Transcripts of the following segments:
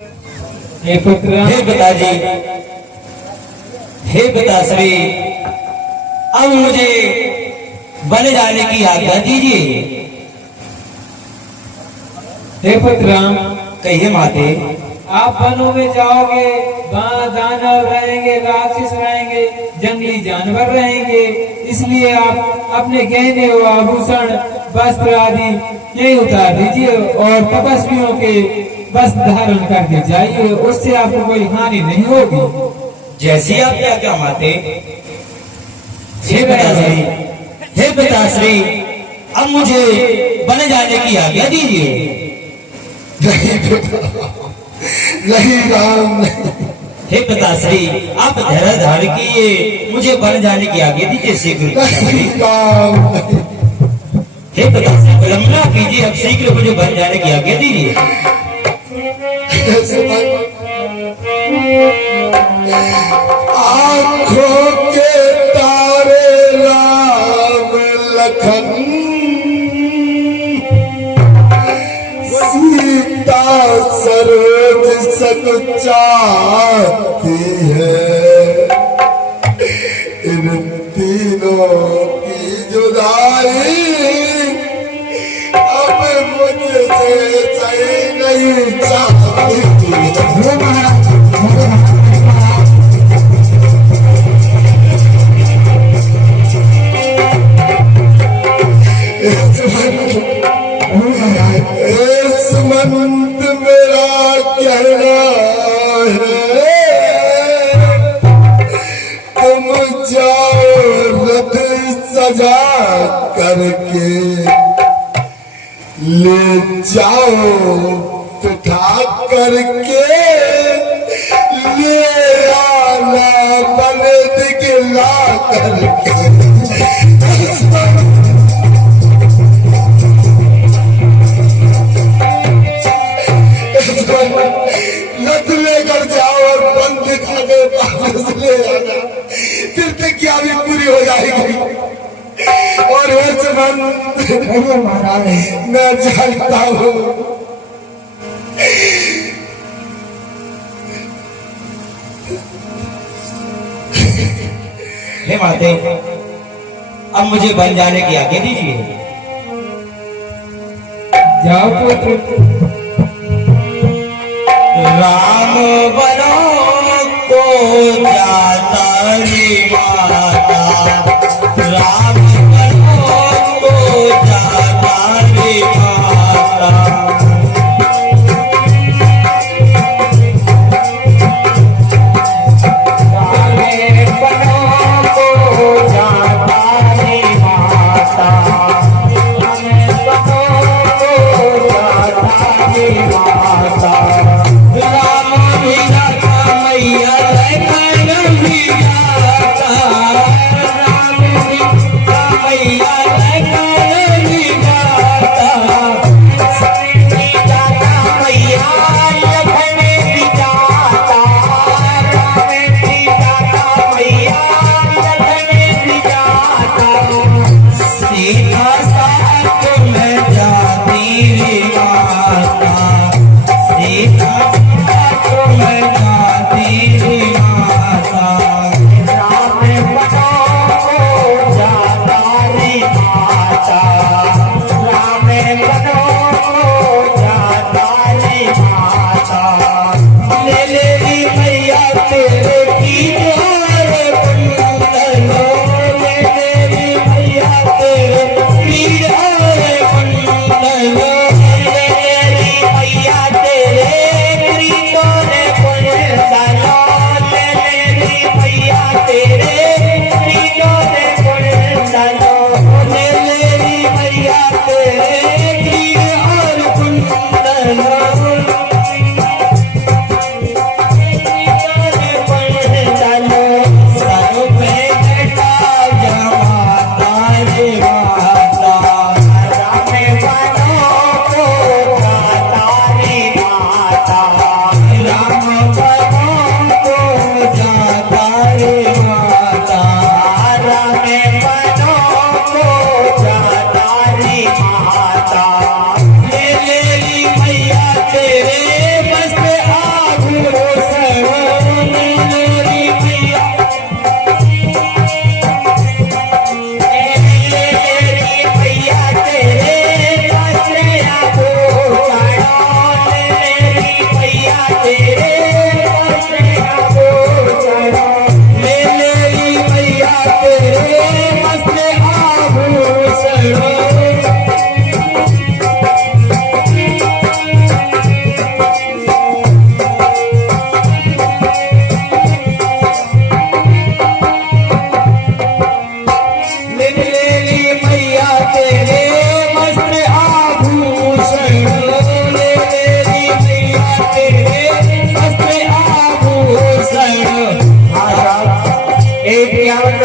हे पुत्र, हे पिताजी, हे पिताश्री, अब मुझे वन जाने की आज्ञा दीजिए। हे पुत्र, कहिए माते। आप वनों में जाओगे, वहाँ दानव रहेंगे, राक्षस रहेंगे, जंगली जानवर रहेंगे, इसलिए आप अपने गहने व आभूषण वस्त्र आदि यही उतार दीजिए और तपस्वियों के वस्त्र धारण करके जाइए, उससे आपको कोई हानि नहीं होगी। जैसी आप क्या माते। हे पिताश्री, हे पिताश्री, अब मुझे वन जाने की आज्ञा दीजिए। नहीं राम, हे पिताश्री, आप धैर्य धारण किए, मुझे वन जाने की आज्ञा दीजिए शीघ्र। नहीं राम, हे पिताश्री, विलंब ना कीजिए, अब शीघ्र मुझे वन जाने की आज्ञा दीजिए। आँखों के तारे राम लखन, सीता सरोज सक चाहती है, इन तीनों की जुदाई अब मुझसे सही नहीं चाहती। मंत मेरा कहना है, तुम जाओ रथ सजा करके ले जाओ, बिठा करके ले आना, बने दिखला करके। लत लेकर जाओ और बंद दिखा के वापस ले आना, फिर तकिया भी पूरी हो जाएगी। और महाराज मैं जानता हूँ, हे माते, अब मुझे वन जाने की आज्ञा दीजिए। जाओ पुत्र। राम बनों को जाता रे माता, राम बनों को जाता रे माता।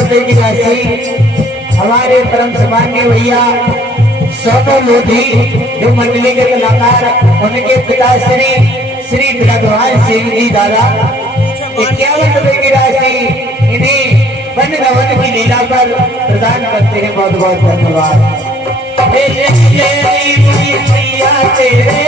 रुपए की राशि हमारे परम सम्मान्य भैया सोनू लोधी जो मंडली के कलाकार, उनके पिता श्री भगवान सिंह जी दादा 51 रुपए की राशि इन्हीं वन गवन की लीला पर प्रदान करते हैं। बहुत बहुत धन्यवाद। मैया तेरे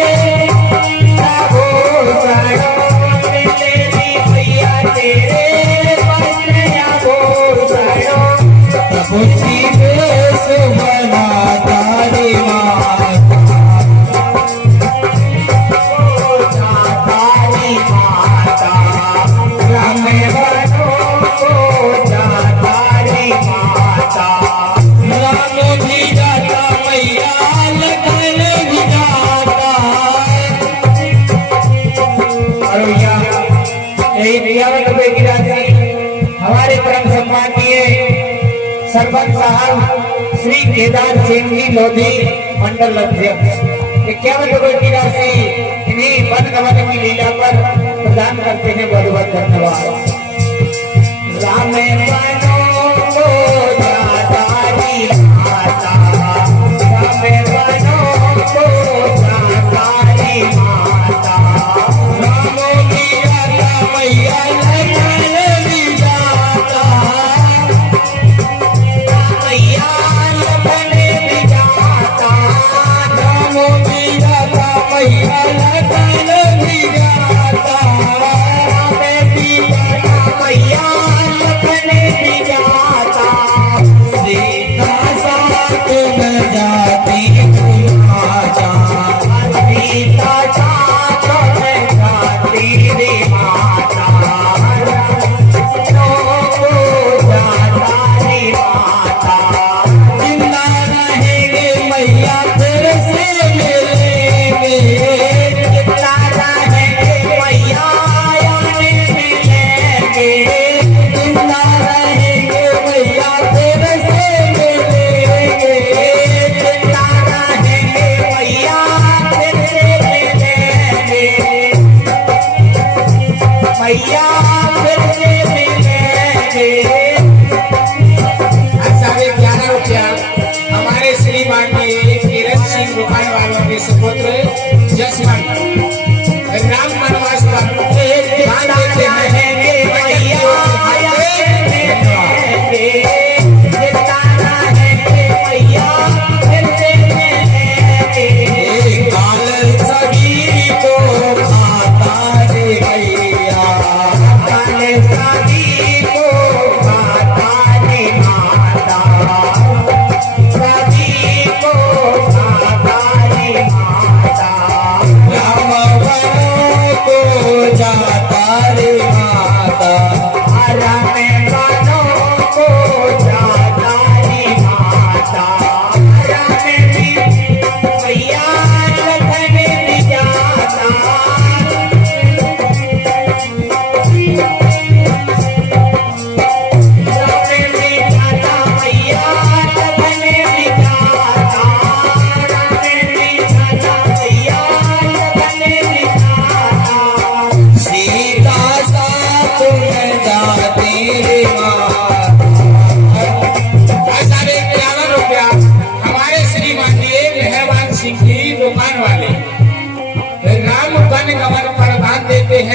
हमारे परम सम्मानीय सरपंच साहब श्री केदार सिंह जी लोधी मंडल अध्यक्ष 51 रुपए की राशि इन्हीं वन गवन की लीला पर प्रदान करते हैं। बहुत बहुत धन्यवाद। राम बनो को जातारी माता, राम बनो को जातारी माता, रामो की गाता मैया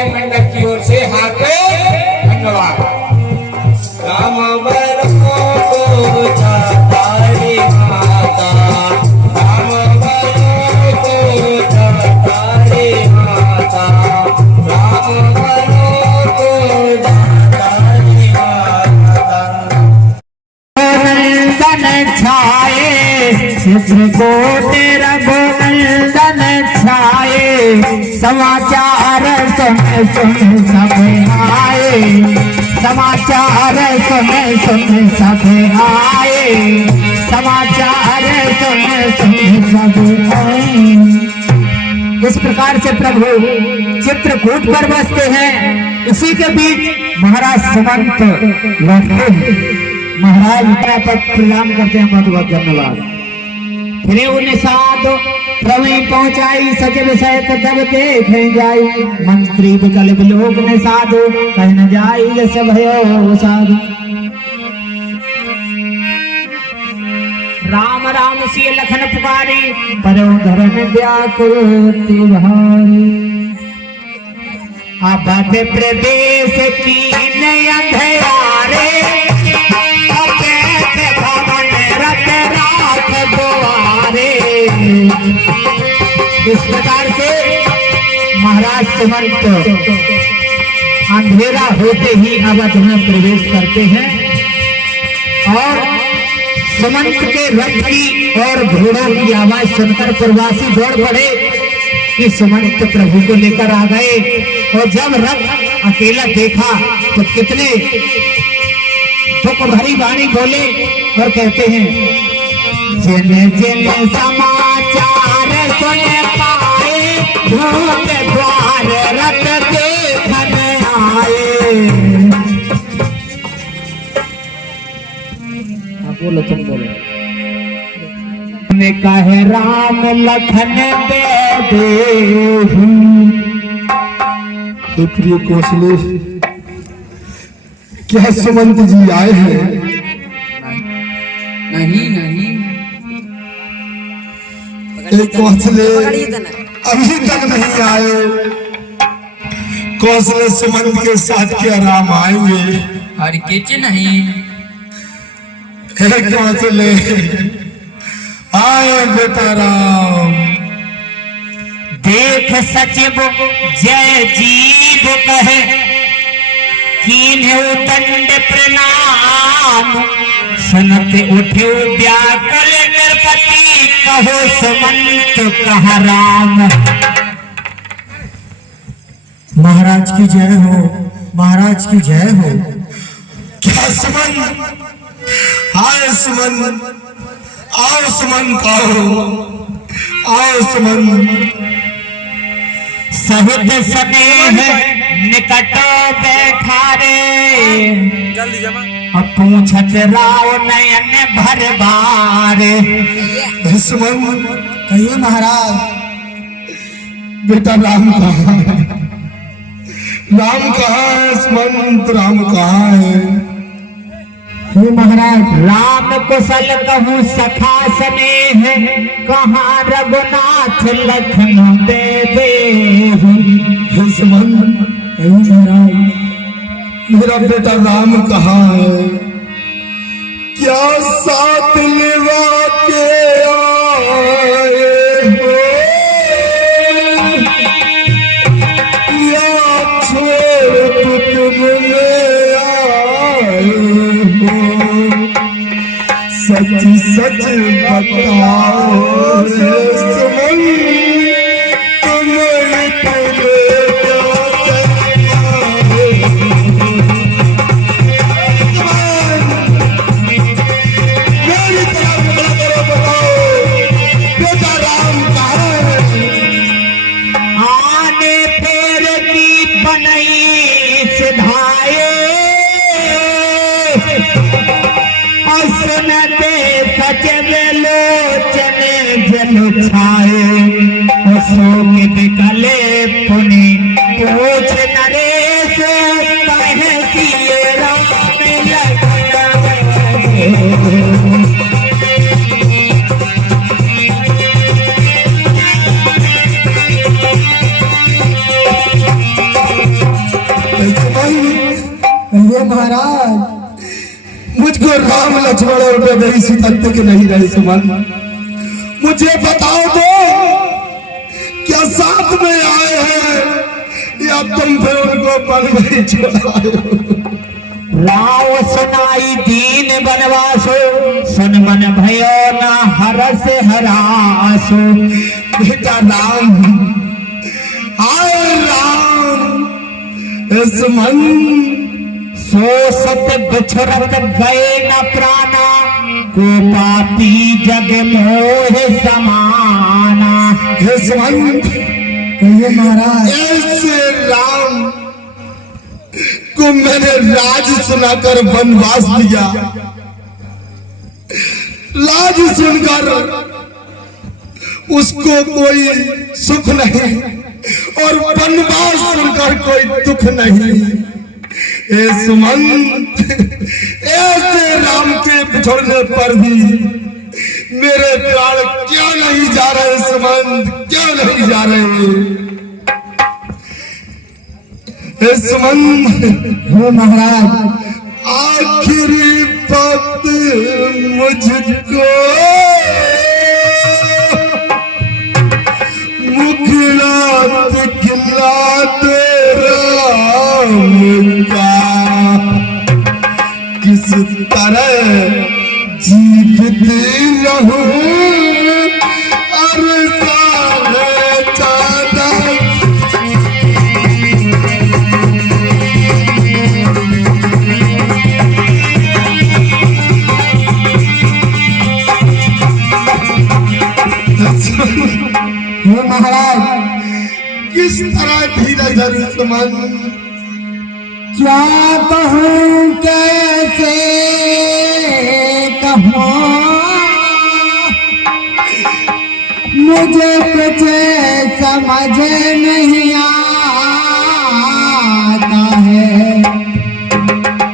मंडल की ओर से हाथों धन्यवाद। राम बनो को जातारी माता, राम बनो को जातारी माता, राम बनो को जातारी माता। नंदन छाए चित्रकूट रघुनंदन छाए, समाचार सुन सब आए, समाचार सुन सब आए, समाचार सुन सब आए। इस प्रकार से प्रभु चित्रकूट पर बसते हैं। इसी के बीच महाराज सुमंत लौटते हैं। महाराज पर प्रणाम करते हैं। बहुत बहुत धन्यवाद। फिर उन्हें साध प्रवी पहुंचाई, सचिव सहित तब देखें जाई, मंत्री विकल्प लोक ने साधु कह न जाई जैसे भयो साधु। राम राम सिय लखन पुकारे, परो धरन व्याकुल तिहारी। अब प्रवेश की अंधयारे, भवन रत रात द्वारे। इस प्रकार से महाराज सुमंत अंधेरा होते ही अवध में प्रवेश करते हैं और सुमंत के रथ की और घोड़ों की आवाज सुनकर प्रवासी दौड़ पड़े कि सुमंत प्रभु को लेकर आ गए। और जब रथ अकेला देखा तो कितने दुख भरी वाणी बोले और कहते हैं, जिन जिन समाचार सुन पाए, भूत द्वार रथ देखन आए। बोलो तुम बोलो। ने कहे राम लखन दे देहु। तो प्रिय कौशले, क्या सुमंत जी आए हैं? नहीं नहीं कौशले अभी तक नहीं आए। कौशले सुमंत के साथ क्या राम आएंगे? और किच नहीं कौशले आए बेटा राम। देख सचिव जय जीव कहे, कीन्हे दंड प्रणाम। सुनते उठे व्याकुल नरपति, कहो सुमंत कहा राम। महाराज की जय हो, महाराज की जय हो। क्या सुमन? आए सुमन, आओ सुमन, आओ सुमन। सहित स्नेह निकट बैठा रे, अब पूछत राव नयन भर बारे। सुमन कहिए महाराज, बेटा राम कहाँ है? राम कहाँ है सुमंत? राम कहाँ है? हे महाराज, राम कुशल कहूँ सखा स्नेह, कहाँ रघुनाथ लखन दे देहु। हे सुमन महाराज, मेरा बेटा राम कहाँ है? क्या साथ लेवा के आए हो, या छोड़ के तुम ले आए हो? सच सच बताओ रे सुमन, तुम इतने छाए अशोक निकले पुनि पूछ नरेश, कहे सिए राम ये महाराज, मुझको राम लक्ष्मण और वैदेही सीता तक नहीं रहे सुमन। मुझे बताओ तो, क्या साथ में आए हैं या तुम फिर उनको पल में ही छोड़ाए हो? राव सुनाई दीन बनवासो, सुन मन भयो न हरस हरासो। बेटा राम आए, राम सुमन। सो सत बिछुरत गए न प्राणा, को पापी जग मोह समाना। हे सुमन कहिए महाराज। ऐसे राम को मैंने राज सुनाकर वनवास दिया, राज सुनकर उसको कोई सुख नहीं और वनवास सुनकर कोई दुख नहीं। ए सुमंत, ऐसे राम के बिछड़ने पर भी मेरे प्राण क्यों नहीं जा रहे सुमंत, क्यों नहीं जा रहे? हे सुमंत, हे महाराज, आखिरी बात मुझको मुखड़ा दिखला तेरा किस तरह जीवती रहूं अरसा है चादर। हे महाराज, किस तरह धीरज धरूं सुमन? क्या कहूँ कैसे कहूँ, मुझे कुछ समझ नहीं आता है,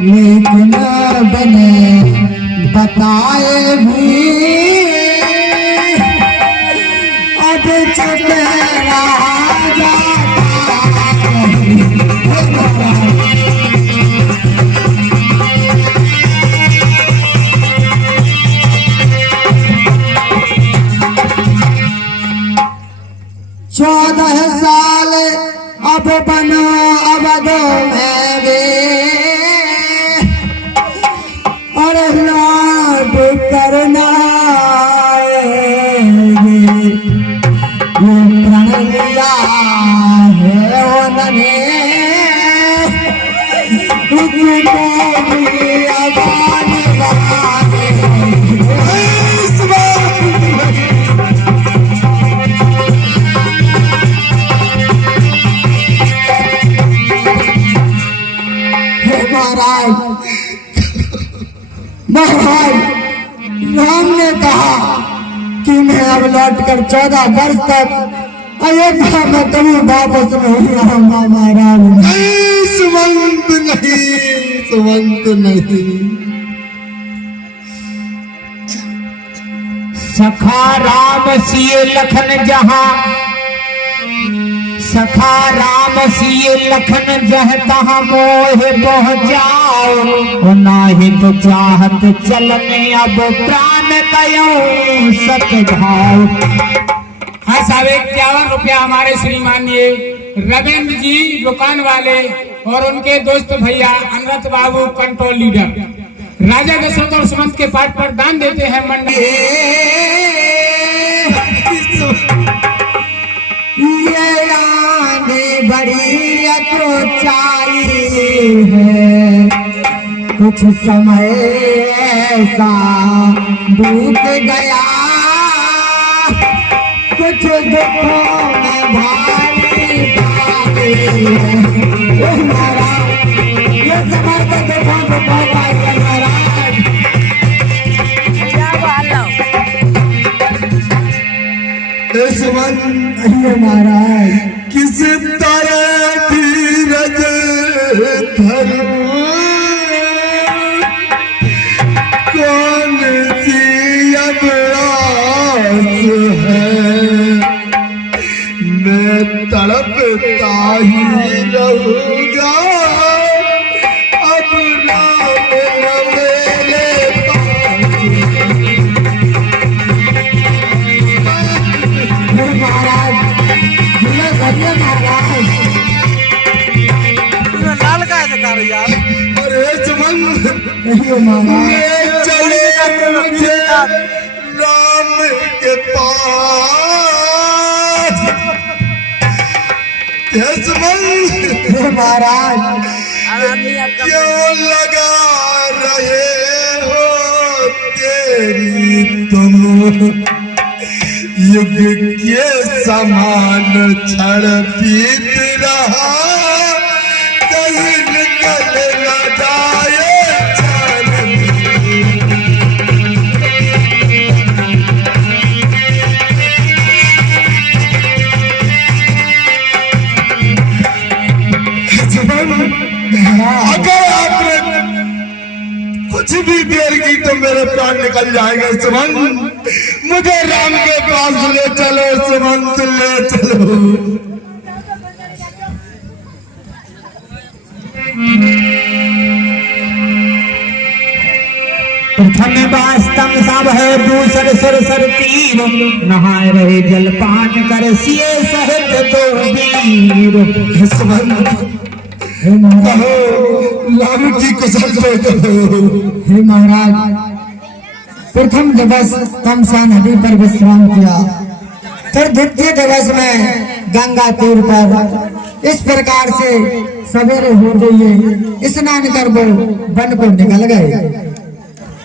लेकिन बने बताए भी अब चुप रहा जाता है। 14 साल अब बना अवधों में वे, और लौट करना ये प्रण लिया है उन्होंने, उसको भी आबाद महाराज, राम ने कहा कि मैं अब लौटकर 14 वर्ष तक अयोध्या में कभी वापस नहीं आऊंगा महाराज। नहीं सुमंत, नहीं सुमंत, नहीं। सखा राम सिए लखन जहां, सखा राम सिए लखन जह तहां मोह पहुंचाओ, नाही तो चाहत चलने अब प्राण कयो सत भाव। हाँ साहब, 51 रुपया हमारे श्रीमान ये रविंद्र जी दुकान वाले और उनके दोस्त भैया अनरत बाबू कंट्रोल लीडर राजा दशरथ और सुमंत के पाठ पर दान देते हैं मंडल। ये आने बड़ी अत्याचारी है, कुछ समय ऐसा बीत गया, कुछ दुखों में भारी भारी है महाराज, ये समय के दुखों को बहुत आएगा महाराज। सुमन, अरे महाराज, किस तरह धीरज धरूं, कौन सी अब आस है, मैं तड़पता ही रहूंगा अब राम न मेरे पास। महाराज, महाराज, लाल का अधिकार यार। अरे सुमन, महाराज, ले चले मुझे राम के पास। हे सुमन, महाराज, क्यों लगा रहे हो तेरी तुम युग के समान क्षण बीत रहा, कहीं निकल न जाए चांदनी। अगर आपने कुछ भी देर की तो मेरे प्राण निकल जाएंगे सुमंत। मुझे राम के पास ले चलो सुमंत, ले चलो। प्रथम वास्तव सब है दूसर सर तीर, नहाए रहे जलपान कर सिए सहित तो वीर। सुमंत हे महाराज, कहो राम की कुशल तो कहो। हे महाराज, प्रथम दिवस तमसा नदी पर विश्राम किया, फिर द्वितीय दिवस में गंगा तीर पर इस प्रकार से सवेरे हो गई, स्नान कर वो वन को निकल गए।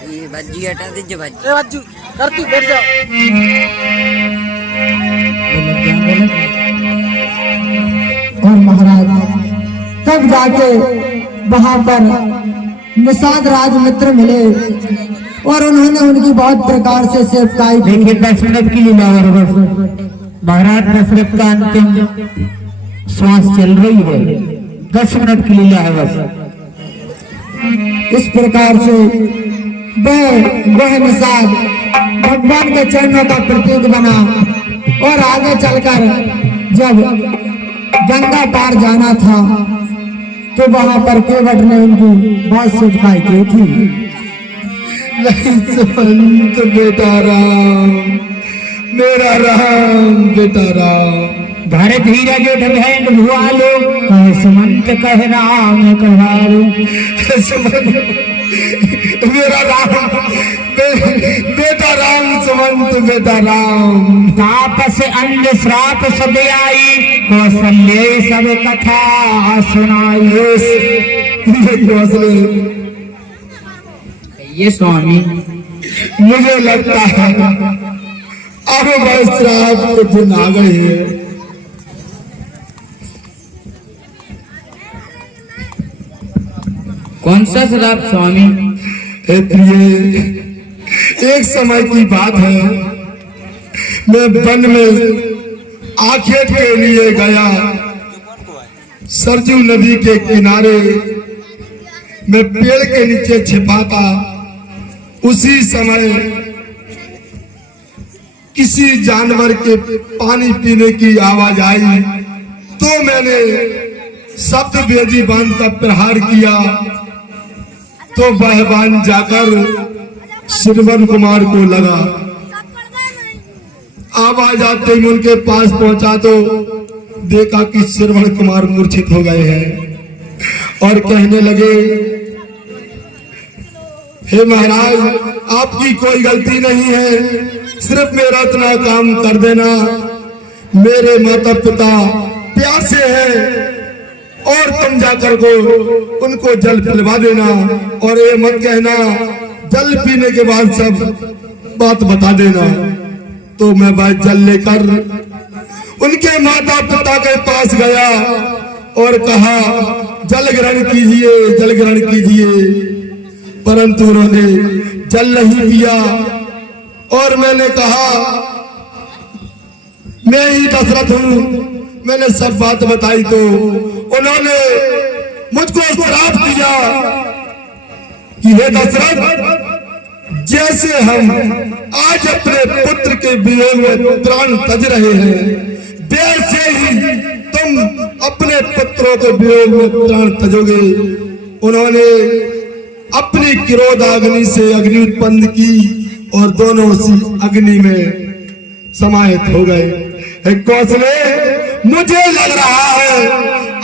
ये भज्जी हटा दीजिए भज्जी। करती बैठ जाओ। और महाराज तब जाके वहां पर निषाद राज मित्र मिले और उन्होंने उनकी बहुत प्रकार से सेवकाई। देखिए 10 मिनट की लीला है महाराज, दशरथ का अंतिम श्वास चल रही है, 10 मिनट की लीला है बस। इस प्रकार से वह निषाद भगवान के चरणों का प्रतीक बना और आगे चलकर जब गंगा पार जाना था तो वहां पर केवट ने उनकी बहुत सेवकाई की थी। नहीं सुमंत बेटा राम, मेरा राम बेटा राम। घर धीरज ढैंड भुआलो, कह सुमंत कह राम कहारो। सुमंत मेरा राम, बेटा राम सुमंत बेटा राम। तापस अंध श्राप सब आई, कौशल्य सब कथा सुनाई। ये स्वामी मुझे लगता है अब वह श्राप के दिन आ गए हैं। कौन सा श्राप स्वामी? हे प्रिय, एक समय की बात है, मैं वन में आखेट के लिए गया। सरजू नदी के किनारे मैं पेड़ के नीचे छिपा था। उसी समय किसी जानवर के पानी पीने की आवाज आई तो मैंने शब्द वेदी बांध का प्रहार किया तो वह बाण जाकर श्रवण कुमार को लगा। आवाज आते ही उनके पास पहुंचा तो देखा कि श्रवण कुमार मूर्छित हो गए हैं और कहने लगे, हे महाराज आपकी कोई गलती नहीं है, सिर्फ मेरा इतना काम कर देना। मेरे माता पिता प्यासे हैं और तुम जाकर को उनको जल पिलवा देना और ये मत कहना जल पीने के बाद सब बात बता देना। तो मैं भाई जल लेकर उनके माता पिता के पास गया और कहा जल ग्रहण कीजिए, जल ग्रहण कीजिए, परंतु उन्होंने जल नहीं पिया। और मैंने कहा मैं ही दशरथ हूं, मैंने सब बात बताई तो उन्होंने मुझको श्राप दिया कि हे दशरथ, जैसे हम आज अपने पुत्र के वियोग में प्राण तज रहे हैं वैसे ही तुम अपने पुत्रों के वियोग में प्राण तजोगे। उन्होंने अपनी क्रोध अग्नि से अग्नि उत्पन्न की और दोनों उसी अग्नि में समाहित हो गए। कौशले मुझे लग रहा है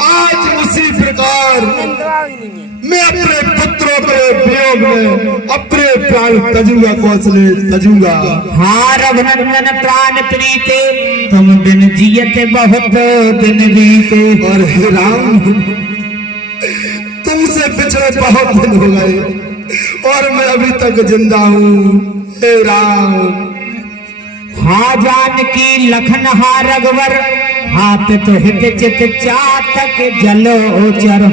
आज उसी प्रकार मैं अपने पुत्रों के वियोग में अपने प्राण तजूंगा, कौशले तजूंगा। हाँ रघुनंदन प्राण प्रीते, तुम दिन जियते बहुत दिन बीते। और हे राम तुमसे पिछड़े बहुत दिन हो गए और मैं अभी तक जिंदा हूँ। हे राम हाँ जानकी लखन हा रघुवर, हाथ तो हित चित चातक जलोचर।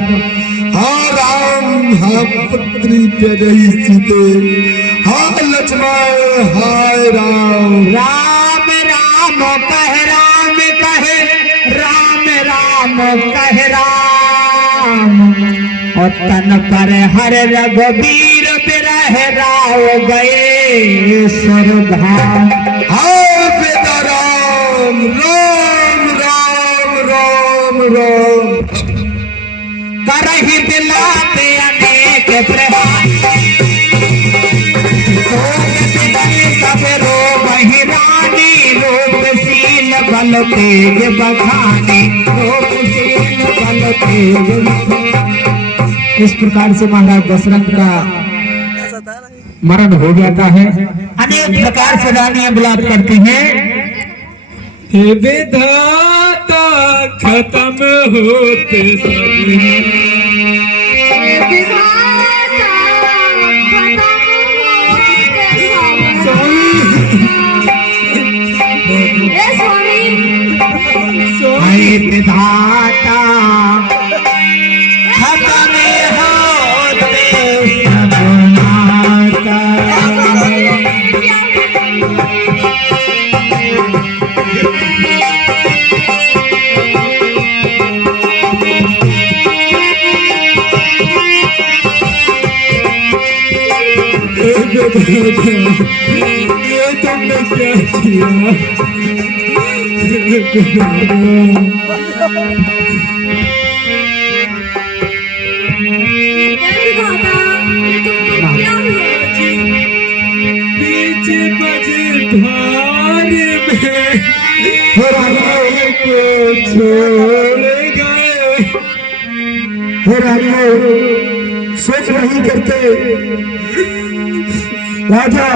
हाँ राम हाँ पुत्री पे रही सीते, हाँ लक्ष्मण हाय राम। राम राम कह राम कहे, राम राम कह राम। और तन पर हर रघुवीर बिरा लहराओ गए सरधाम। हाय बेटा राम राम राम राम राम। करही दिलाते अनेक प्रहार, सब रोहि रानी, रूपशील बल तेज बखानी, रूपशील बल तेज। इस प्रकार से महाराज दशरथ का मरण हो जाता है। अनेक प्रकार से रानियां विलाप करती हैं। हे विधाता खत्म होते हे विधाता खत्म होते सब नाता। ये तुमने क्या किया? बीच मझधार में को छोड़ गए। सोच नहीं करते, राजा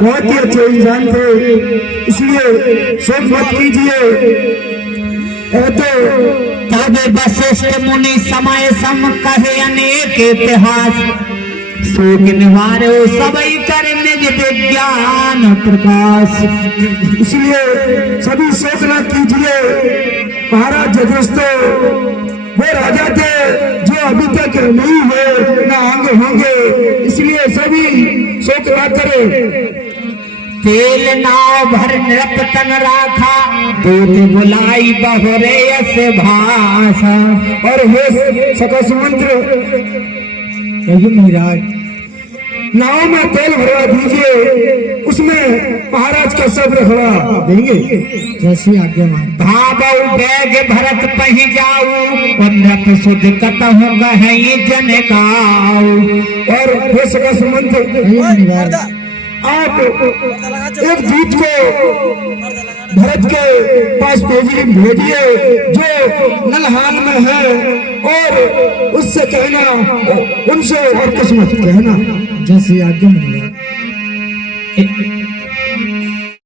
बहुत ही अच्छे इंसान थे, इसलिए सोच मत कीजिए। तो तबे वशिष्ठ मुनि समय सम कहे अनेक इतिहास, शोक निवारो सबई कर निज विज्ञान प्रकाश। इसलिए सभी शोक न कीजिए। महाराज जगदीश वो राजा थे जो अभी तक नहीं हुए न आगे होंगे, इसलिए सभी शोक न करें। तेल नाव भर नृप तन राखा, दूत बुलाई बहुरे यस भाषा। और हे सकस मंत्र महाराज, नाव में तेल भरवा दीजिए, उसमें महाराज का सब्र भरवा देंगे। जैसी आज्ञा मान। भावौ बैग भरत पही जाऊ, नृप सुध कतहु कहीं जन गाऊ। और हे सकस मंत्र, आप एक दूत को भरत के पास भेजिए जो नलहान में है, और उससे कहना, उनसे और कुछ मत कहना। जैसी आज्ञा।